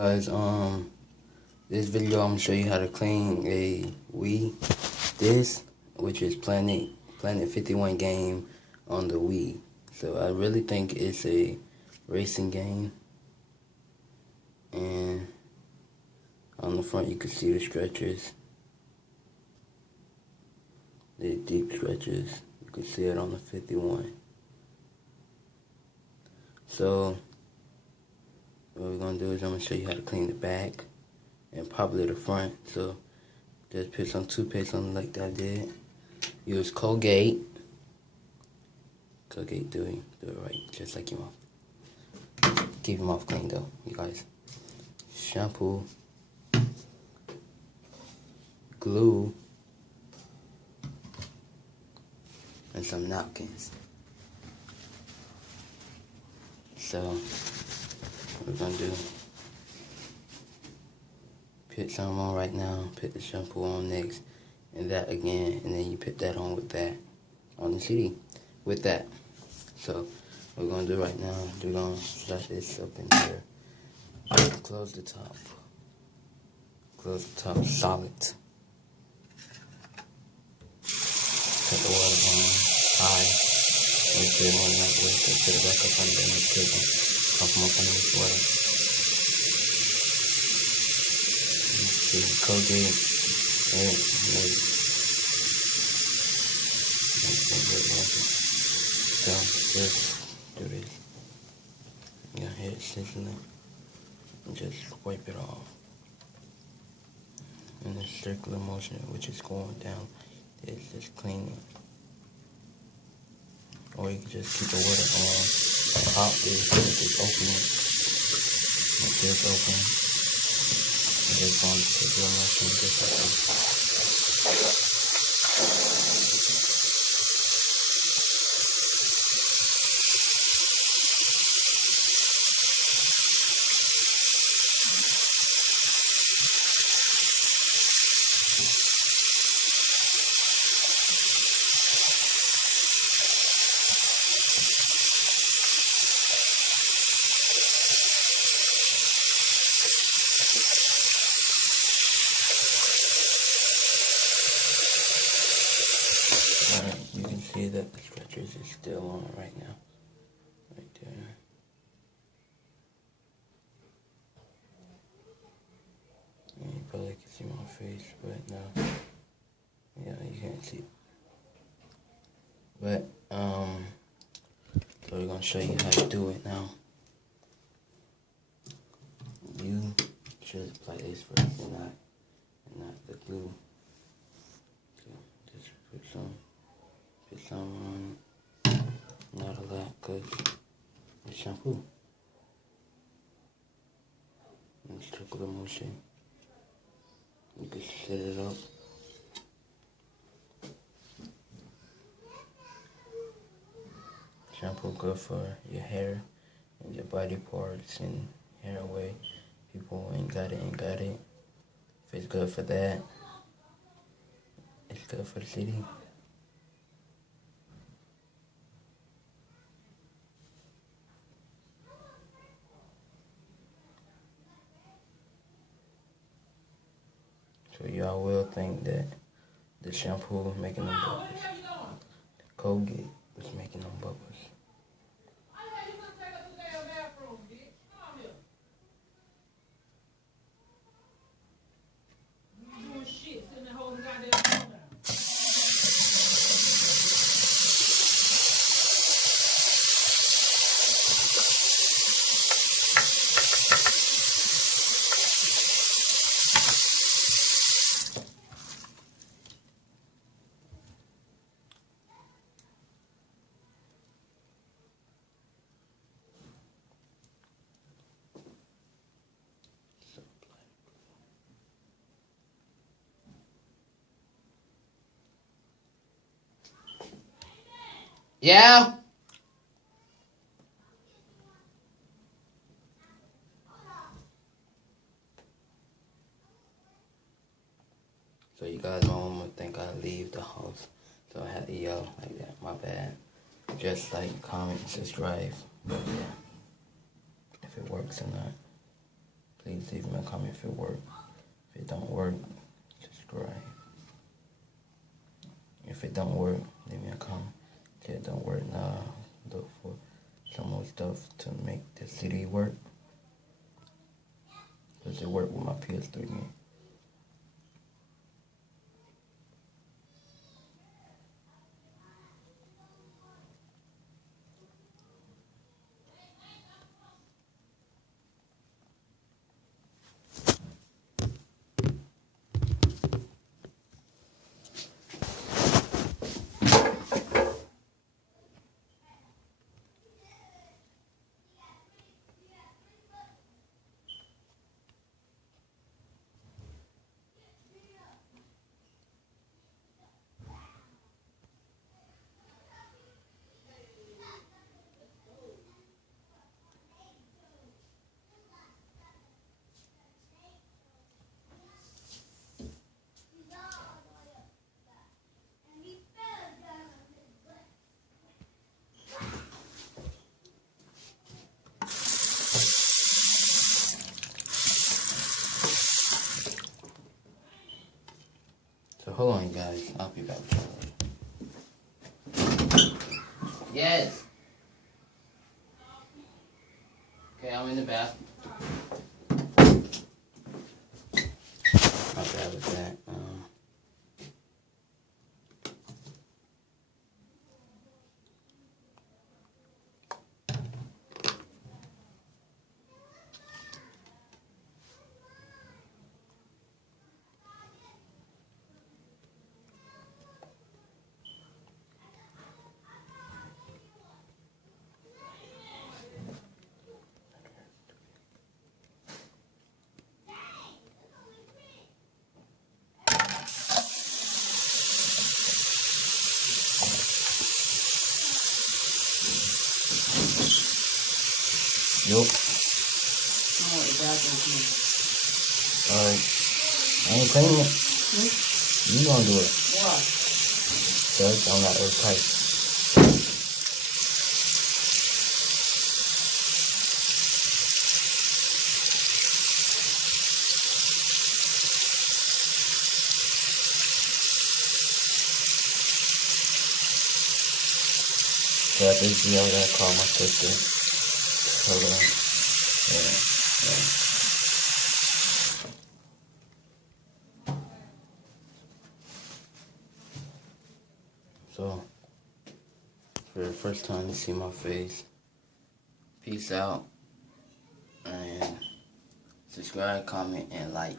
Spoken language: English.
Guys, this video I'm gonna show you how to clean a Wii disc, which is Planet 51 game on the Wii. So I really think it's a racing game, and on the front you can see the stretchers, the deep stretchers. You can see it on the 51. So what we're gonna do is I'm gonna show you how to clean the back and probably the front. So just put some toothpaste on it like that I did. Use Colgate. Colgate, do it right, just like your mouth. Keep your mouth clean though, you guys. Shampoo, glue, and some napkins. So what we're gonna do, put some on right now, put the shampoo on next, and that again, and then you put that on with that on the CD with that. So what we're gonna do right now, we're gonna slap this up in here. Close the top. Close the top solid. Put the water on high. Make sure it won't not work. Put it back up on there. Make sure it don't come up under this water. See the Colgate. So just do this. You got hear it sizzling. And just wipe it off in a circular motion, which is going down. It's just cleaning. Or you can just keep the water on. Pop this, just open it. Like this open. And just go on the circular motion just like this. Alright, you can see that the stretchers is still on right now. Right there. And you probably can see my face, but no. Yeah, you can't see. But, so we're gonna show you how to do it now. You should apply this first and not the glue. So just put some on, not a lot, cause it's shampoo. And circular motion. You can set it up. Shampoo good for your hair and your body parts and hair away. People ain't got it. If it's good for that, it's good for the city. So y'all will think that the shampoo making them bubbles. The Colgate was making them bubbles. Yeah. So you guys won't think I leave the house. So I had to yell like that. My bad. Just like, comment, subscribe. But yeah. If it works or not. Please Just leave me a comment if it works. If it don't work, subscribe. If it don't work, leave me a comment. If it don't work, now look for some more stuff to make the city work. Does it work with my PS3 game? So hold on, guys. I'll be back. Yes. Okay, I'm in the bathroom. I'll grab with that. Yup. Alright. I ain't cleaning it. You gonna do it. Why? Because I'm not airtight. So at this video, I gotta call my sister. Hold on. Yeah. So, for the first time you see my face, peace out, and subscribe, comment, and like.